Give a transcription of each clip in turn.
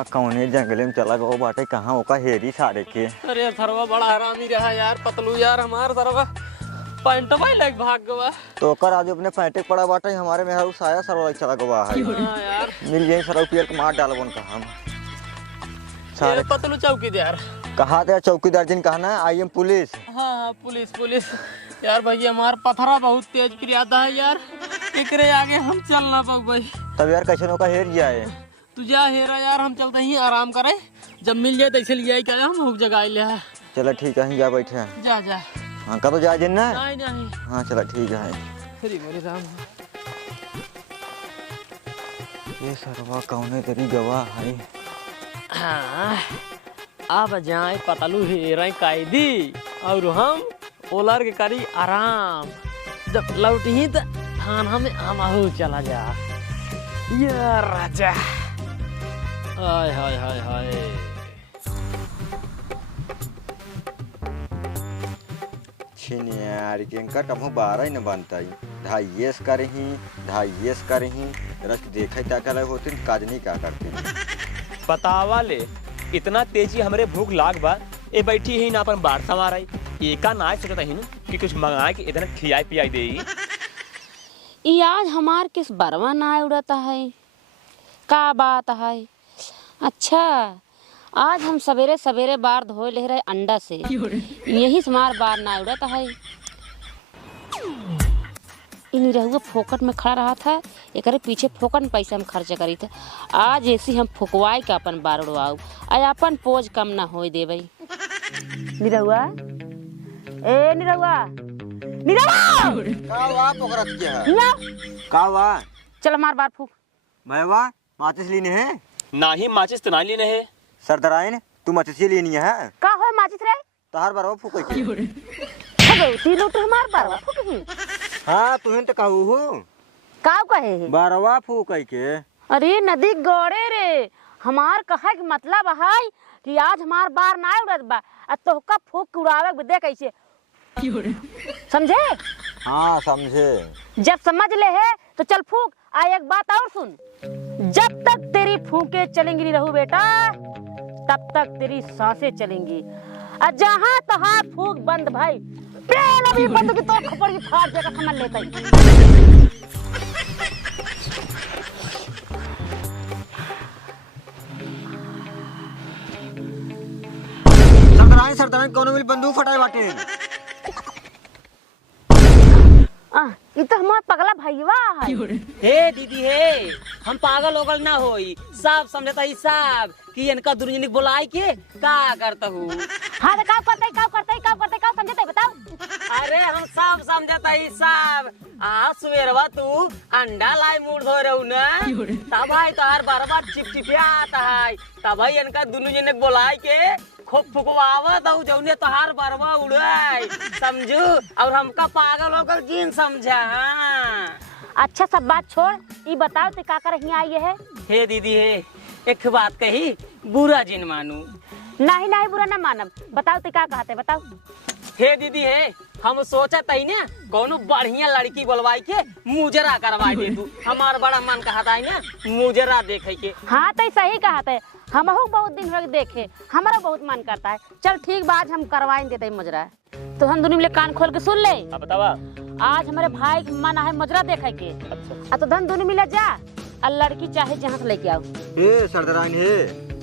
सरवा कौने जंगले में चला गो बाटे कहाँ ओका हेरी सारे के। अरे सरवा बड़ा हरामी रहा यार, पतलू यार हमार सरवा पैंट भाई लग भाग गवा। तो ओकर आज अपने पैंटे पड़ा बाटे हमारे में हरू साया सरवा चला गवा है। हां यार मिल जाए सरवा पियर के मार डालबन कहाँ हम सारे पतलू चौकीदार। कहा थे चौकीदार जिन कहा ना आई एम पुलिस। हाँ पुलिस यार भाई हमार पथरा बहुत तेज प्रियादा है यार, एकरे आगे हम चल ना पाऊ भाई। तब यार कैसे का हेर जाए तू जा हेरा यार, हम चलते ही आराम करे, जब मिल जाए तैसे ले जाए क्या हम हुक जगह ले। चलो ठीक है जा बैठे जा हाँ कब तो जा जिन ना। नहीं हाँ चलो ठीक है। अरे मेरे राम ये सरवा कौने तेरी गवाह है। हाँ अब जाए पतलू हेरा कैदी और हम ओलर के करी आराम, जब लौट ही तो थाना में हमहू चला जा। ये राजा हाय हाय हाय हाय यार के कमो 12 ही न बनता ही ढाईस करही रस देखे ताकि अलग होते काजनी क्या करते बतावा ले इतना तेजी हमरे भूख लाग बा ए बैठी ही ना अपन बाढ़ सवार आई एका ना सोचता ही कि कुछ मंगाए कि इतना खियाई पियाई दे। ये आज हमार किस बरवा ना उड़ता है, का बात है। अच्छा आज हम सवेरे सवेरे बार धोए ले रहे अंडा से, यही से हमार बार ना उड़ता है। इन रहुआ फोकट में खड़ा रहा था, एक पीछे फोकट में पैसा हम खर्चा करी था। आज ऐसी हम फुकवाई का अपन बार उड़वाऊ आज अपन पोज कम ना हो दे भाई। निरहुआ ए निरहुआ चल हमार बार फूक। मैवा माचिस लेने है ना ही माचिस तो ना लेने है सरदराइन तू माचिस लेनी है का होए माचिस रे तहार बारवा फूके के अबे तीनों तो हमार बारवा फूके। हां तुहिन तो कहू हो का कहे है बारवा फूके के। अरे नदी गड़े रे हमार कहे के मतलब है कि आज हमार बार ना उड़त बा आ तोहका फूक उड़ावे के दे कैसे समझे। हाँ समझे। जब समझ ले है तो चल फूक। आ एक बात और सुन, जब तक तेरी फूके चलेंगी नहीं रहू बेटा तब तक तेरी सांसें चलेंगी। और जहाँ तहाँ फूक बंद भाई पेल अभी बंद की तो खपड़ की फाड़ जगह समझ लेता है। सरदराइन कोनो मिल बंदूक फटाए बाटे। ये तो हमार पगला भईवा है। हे दीदी हे हम पागल ओगल ना होई, सब समझता ही सब कि इनका दुर्जनी बुलाई के का करता हूँ। हाँ तो का समझते बताओ। अरे हम सब समझता ही सब। आज सुबह तू अंडा लाई मूड धो रहू ना तब है तोहार बार चिपचिपिया आता है, तब है इनका दुनू जने बुलाई के खूब फुकवावत हूँ जौने तोहार बरवा उड़ाई समझू और हमका पागल होकर जीन समझा। अच्छा सब बात छोड़, ये बताओ ते का कर यहाँ आई है। हे दीदी हे एक बात कही बुरा जिन मानू। नहीं बुरा ना मानब, बताओ ते का कहते बताओ। हे दीदी हे हम सोचत ही ना कोनो बढ़िया लड़की बोलवाई के मुजरा करवा दे तू, हमार बड़ा मन कहता है ना मुजरा देखे के। हाँ तो सही कहते है, हम बहुत दिन हो देखे, हमारा बहुत मन करता है। चल ठीक बात हम करवाएं देते मुजरा। तो हम दोनों मिले कान खोल के सुन ले। बतावा आज हमारे भाई के मन है मुजरा देखे के। अच्छा। तो धन दोनों मिले जा और लड़की चाहे जहाँ से लेके आओ। हे सरदराइन हे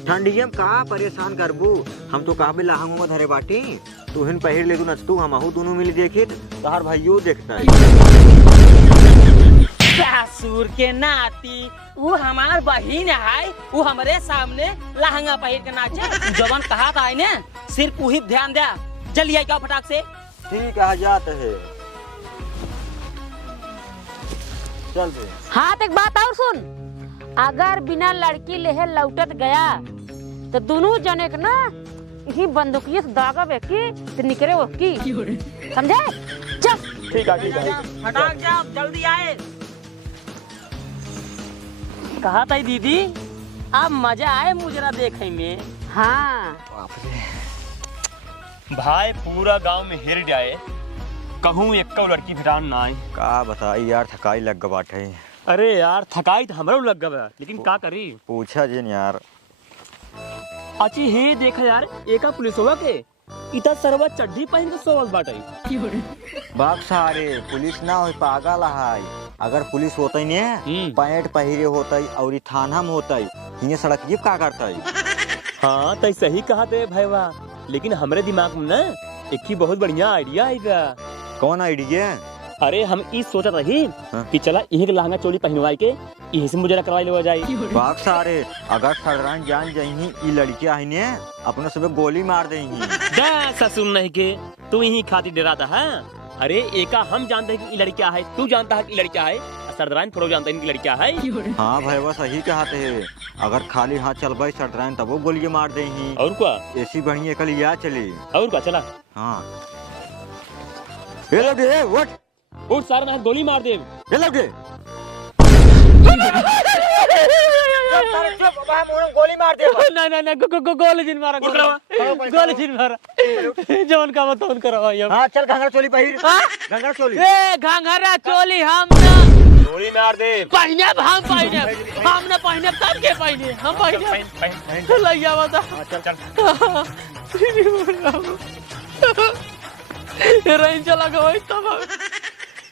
ठंडिया में का परेशान करबू, हम तो कहा लाहंगों में धरे बाटी तुहिन पहिर ले तू नचतू हमहू दोनों मिल देखे तहार भाइयों देखता है। ससुर के नाती वो हमार बहिन है, वो हमारे सामने लहंगा पहिर के नाचे। जवन कहा था ने सिर्फ वही ध्यान दे, जल्दी आई क्या फटाक से। ठीक है जाते है चल बे। हाँ तो एक बात और सुन, अगर बिना लड़की लेहे लौटत गया तो दोनों जने के ना ही बंदूकिये से दागा बेकी तो निकले वो की समझे। चल ठीक है फटाक जाओ जल्दी आए। कहा था दीदी अब मजा आए मुजरा देखे में। हाँ भाई पूरा गांव में हिर जाए कहूँ एक लड़की भिटान ना आए। का बताई यार थकाई लग बाटे। अरे यार थकाई तो हमारा लग गया लेकिन का करी पूछा जिन यार अच्छी हे देखा यार एका पुलिस हुआ के इतना सरवा चड्ढी पहन के सोवत बाटे। बाग सारे पुलिस ना हो पागल है। अगर पुलिस होता ही पैंट पहिरे होता और ई थाना में होता ये सड़क जीप का करता। हाँ तो सही कहा थे भाईवा, लेकिन हमरे दिमाग में ना एक ही बहुत बढ़िया आइडिया आएगा। कौन आइडिया? अरे हम इस सोचत रही कि चला यही के लहंगा चोली पहनवाई के यही से मुजरा करवाई ले जाए। बाग सारे अगर सरदारान जान जाही ई लड़किया है ने अपने सब गोली मार देही। ससुर नहीं के तू यही खातिर डराता है। अरे एका हम जानते हैं कि ई लड़किया है, तू जानता है कि ई लड़किया है, सरदारान थोड़ा जानता है कि लड़किया है। हाँ भाई वो सही कहते है। अगर खाली हाथ चल भाई सरदारान तब वो गोली मार देही। और क्या ऐसी बढ़िया कल या चली। और क्या चला। हाँ ये लोग दे व्हाट उठ सारे ना गोली मार दे। ये लोग दे गोली मार दे। नहीं गोली जिन मारा गोली जिन मारा जवन का मत उन करवा। हाँ चल घंघरा चोली पहिर। घंघरा चोली ए घंघरा चोली हम ना गोली मार दे। पहने हम ना पहने तब के पहने हम पहने लइया बता। चल रेंज चला गया तब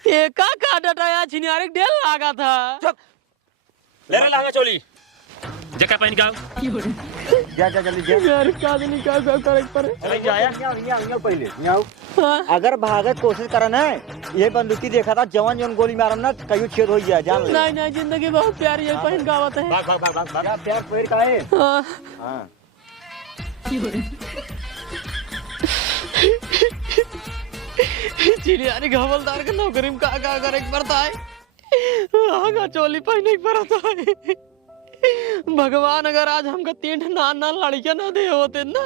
एका का डटाया छिनियारे ढेल लगा था। ले रे लहंगा चोली जगह पहन का जा जल्दी जा यार का नहीं का करे पर अरे जाया यहाँ पहले अगर भागत कोशिश करा ना ये बंदूकी देखा था जवान जवान गोली मारम ना कहीं छेद हो गया जान ले। नहीं जिंदगी बहुत प्यारी है पहन का बात है। भाग प्यार पैर का है। हाँ चिड़ियारी घवलदार के नौकरी में का करे पड़ता है। लहंगा चोली पहने पड़ता है। भगवान अगर आज हमका 3 ना लड़कियां ना दे होते ना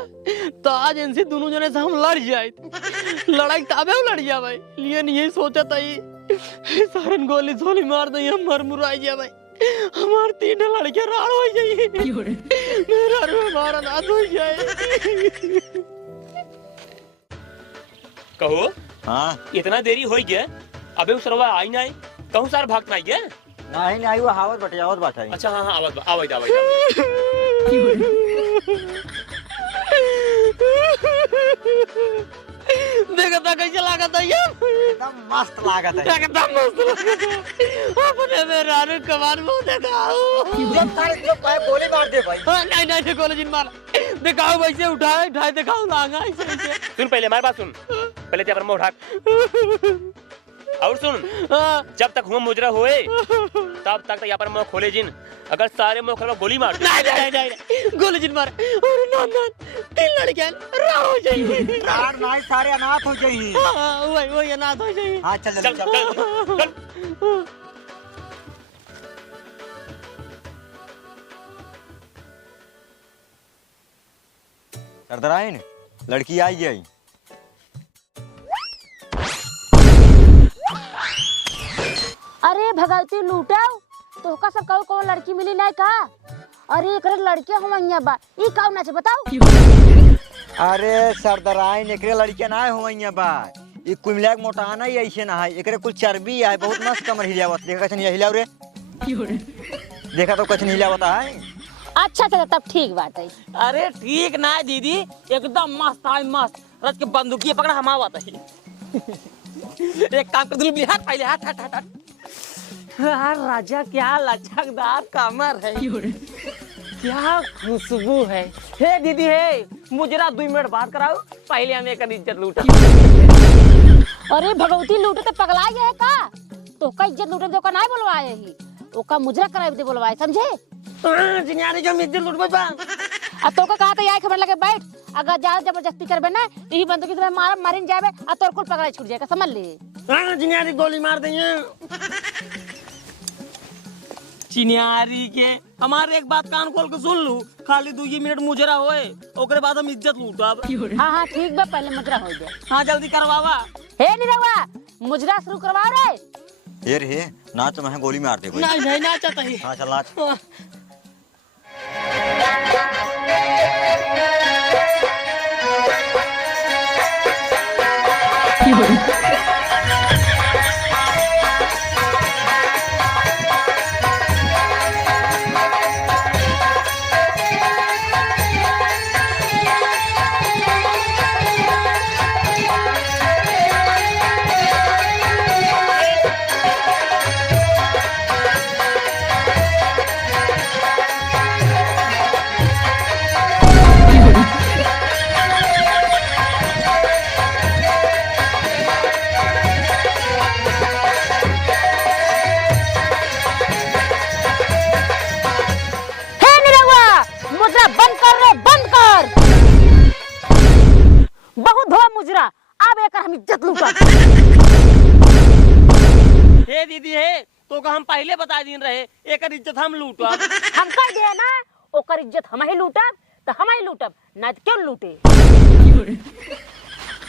तो आज इनसे दोनों जने से हम लड़ जाए। लड़ाई तबे लड़ जा भाई लिए नहीं यही सोचा था सारन गोली झोली मार दे हम मर मुराई जा भाई। हमार 3 लड़कियां राड़ हो जाए मेरा हमारा नाथ हो जाए। कहो हाँ इतना देरी हो गया अबे उस सरवा आई ना कहूँ सार भागना आई है। नहीं नहीं वो हावत बटे आवत बात है। अच्छा हाँ आवाज देखा था कैसे लगा था ये एकदम मस्त लागत है। एकदम मस्त लगा था। अपने में रानू कमान मुंह दिखाओ जब सारे जो पाए गोली मार दे भाई। नहीं गोली जिन मार दिखाओ वैसे उठाए दिखाओ लांगा ऐसे। सुन पहले हमारी बात सुन पहले तेरा मुंह उठा और सुन जब तक हुआ मुजरा होए तब तक यहाँ पर मुंह खोले जिन अगर सारे मुंह खोले गोली मार। नहीं गोली जिन मार और ना 3 लड़कियां राड़ हो जाएंगी। राड़ नहीं सारे अनाथ हो जाएंगी। हाँ वही अनाथ हो जाएंगी। हाँ चल चल चल सरदाराइन लड़की आई गई। अरे भगवती लूटाओ तो का सब कहू कौन लड़की मिली नहीं का। अरे एक लड़के हम बा ई काऊ ना बताओ। अरे सरदाराइन एकरे लड़कियां ना हो बा ई कुमिला के मोटाना ही ऐसे ना है एकरे कुछ चर्बी है बहुत मस्त कमर हिलावत देखा कछन हिलाव रे देखा तो कछन हिलावत है। अच्छा तब ठीक बात है। अरे ठीक ना है दीदी एकदम मस्त है मस्त रच के बंदूकी पकड़ा हम आवत है। एक काम कर दूं हाथ पहले हाथ हट हट यार राजा क्या लचकदार कमर है क्या खुशबू है। हे दीदी हे मुजरा 2 मिनट बात कराओ पहले हम एक इज्जत लूटा। अरे भगवती लूटे तो पगला गया है का तो का इज्जत लूटे तो का नहीं बोलवाए ही ओका मुजरा कराए दे बोलवाए समझे। जिन्यारी जो इज्जत लूटबे बा आ तो का कहा तो यही खबर लगे बैठ अगर ज्यादा जबरदस्ती करबे ना यही बंदूक से मारिन जाबे आ तोर कुल पगड़ा छूट जाएगा समझ ले। जिन्यारी गोली मार देंगे चिन्यारी के। हमारे एक बात कान खोल के सुन लू खाली 2 मिनट मुजरा होए ओकरे बाद हम इज्जत लूटब। हाँ ठीक बा पहले मुजरा हो गया। हाँ जल्दी करवावा। हे निरवा मुजरा शुरू करवा रे। हे ना तो मैं गोली मार दे भाई। नहीं ना चाहता ही। हाँ चल नाच। ओका हम पहले बता दिन रहे एकर इज्जत हम लूटब। हम कह दिए ना ओकर इज्जत हम ही लूटब तो हम ही लूटब ना तो क्यों लूटे।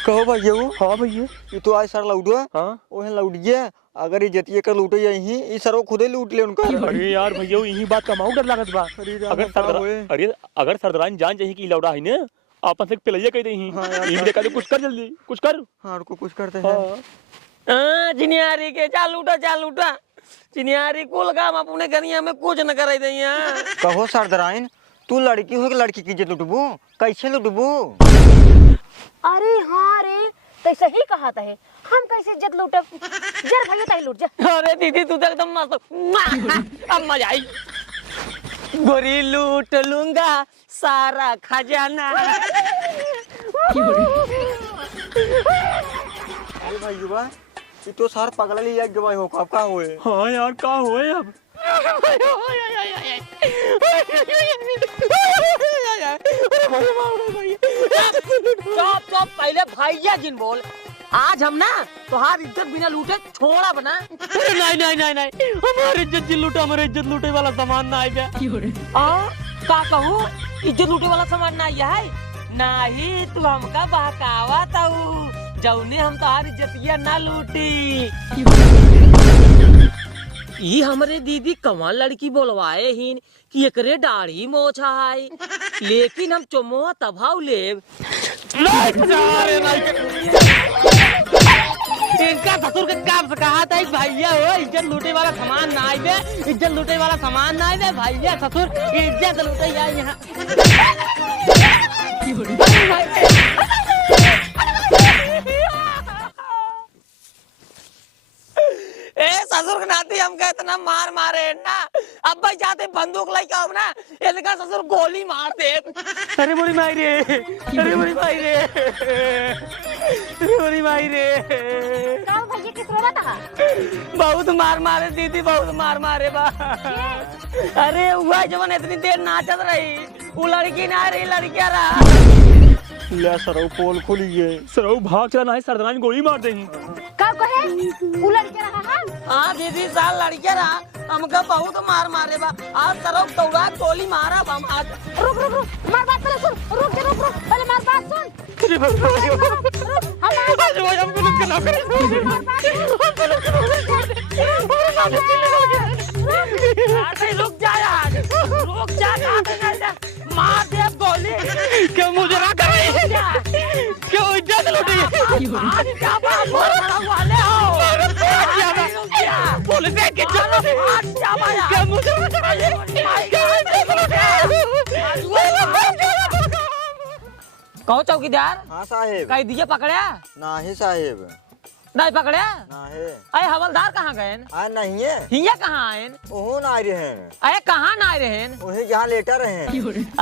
कहो भैया हाँ भैया ये तो आज सर लौटो हाँ ओहन लौट गया अगर इज्जतिये कर लूटे यही ई सरो खुदे लूट ले उनका। अरे यार भैया यही बात का माऊ डर लागत बा। अगर सरदरान जान जाही कि लौड़ा है ना आपन से पिलैया कह देही यही देखा कुछ कर जल्दी कुछ कर। हाँ को कुछ करते हैं। चिनियारी के चाल लूटा चिनियारी कुल काम अपने गनिया में कुछ न करे दैया। कहो सरदराइन तू लड़की हो कि लड़की की इज्जत लुटबू कैसे लुटबू। अरे हाँ रे कैसे ही कहा था है हम कैसे इज्जत लूटब। जर भैया ताई लूट जा। अरे दीदी तू तो एकदम मस्त अब मजा आई। गोरी लूट लूंगा सारा खजाना। अरे भैया ये तो सार पगला लिया गवाई हो कब का होए। हाँ यार का होए अब चुप पहले भैया जिन बोल। आज हम ना तुहार इज्जत बिना लूटे छोड़ा बना। नहीं हमारी इज्जत लूटे हमारे इज्जत लूटे वाला सामान ना आई का कहूँ इज्जत लूटे वाला सामान ना आई है नहीं तू हमका बहकावा ताऊ जौने हम तुहार इज्जतिया ना लूटी। ये हमरे दीदी कमाल लड़की बोलवाए ही कि एकरे दाढ़ी मोछा है लेकिन हम चुमो तभाव लेब। इनका ससुर के काम से कहा था भैया हो इज्जत लूटे वाला सामान ना आए इज्जत लूटे वाला सामान ना आए भैया ससुर इज्जत लूटे जाए यहाँ। ए ससुर के नाती हमका इतना मार मारे ना अब भाई जाते बंदूक लेके आओ ना इनका ससुर गोली मार दे। अरे मोरी माई रे अरे मोरी माई रे अरे मोरी माई रे। कहो भैया किस रोवा था। बहुत मार मारे दीदी बहुत मार मारे बा। अरे हुआ जवन इतनी देर नाचत रही वो लड़की ना रही लड़किया रहा। ले सरऊ पोल खुलिए सरऊ भाग चला नहीं सरदरान गोली मार देही। कब कहे वो लड़के रहा हां। हाँ दीदी साल लड़किया रहा हमका बहुत मार मारे बा आज तरफ दौड़ा गोली मारा बा आज। रुक मार बात पहले सुन रुक पहले मार बात सुन। रुक जा यार रुक जा मार दे गोली क्यों मुझे ना कर क्यों इज्जत लूटी वाले हो पुलिस है कि क्या मुझे कहो चौकीदार हाँ साहेब कहीं दीजिए पकड़या नहीं साहेब नहीं पकड़या। नहीं अरे हवलदार कहाँ गए आ नहीं है हिया कहाँ आए ओहो ना आ रहे हैं अरे कहाँ ना आए रहे वही जहाँ लेटर हैं।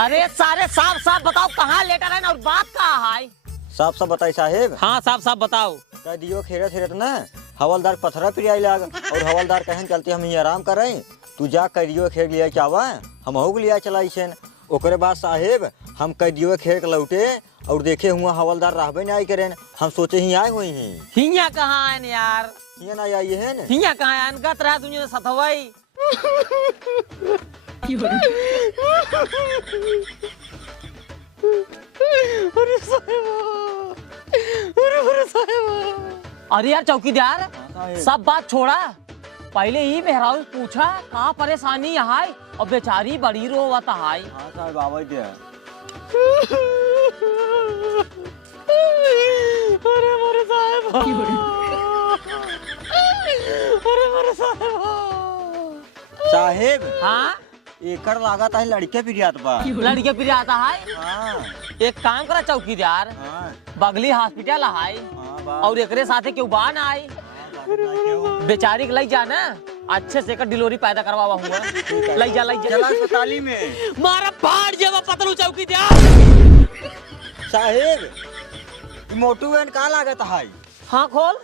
अरे सारे साफ बताओ कहाँ लेटर है और बात कहाँ है। साफ साफ बताई साहेब। हाँ साफ बताओ। कह दियो खेरत ना हवलदार पथरा पिराई लाग और हवलदार कहन चलते हम यहाँ आराम कर रहे तू जा करियो खेर लिया चावा हम हो लिया चलाई छेन। ओकरे बाद साहेब हम करियो खेर के लौटे और देखे हुआ हवलदार रहबे नहीं करें हम सोचे ही आए हुए हैं। हिया कहाँ आए यार हिया ना आई है न हिया कहाँ आए गत रहा तुझे सतवाई। अरे यार चौकीदार सब बात छोड़ा पहले ही मेहरारू पूछा कहाँ परेशानी है और बेचारी बड़ी रोवत है। हाँ साहब आवाज दे। अरे मोरे साहब अरे मोरे साहब साहेब हाँ एकर लागत है लड़के पिरियात बा लड़के फिर आता है। हाँ एक काम करा चौकीदार हाँ बगली हॉस्पिटल है हाँ बा और एकरे साथे क्यों बा ना आई बेचारी के लग जाना अच्छे से डिलीवरी पैदा करवावा हुआ लग जा चला अस्पताली में मारा फाड़ जेवा पतलू चौकीदार। साहेब मोटू वैन कहाँ लागत है। हाँ खोल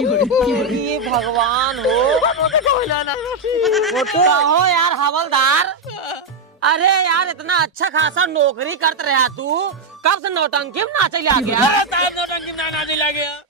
ये भगवान हो कहो यार हवलदार। अरे यार इतना अच्छा खासा नौकरी करते रहा तू कब से नौटंकी में नाचे लग गया। नौटंकी में नाचे लग गया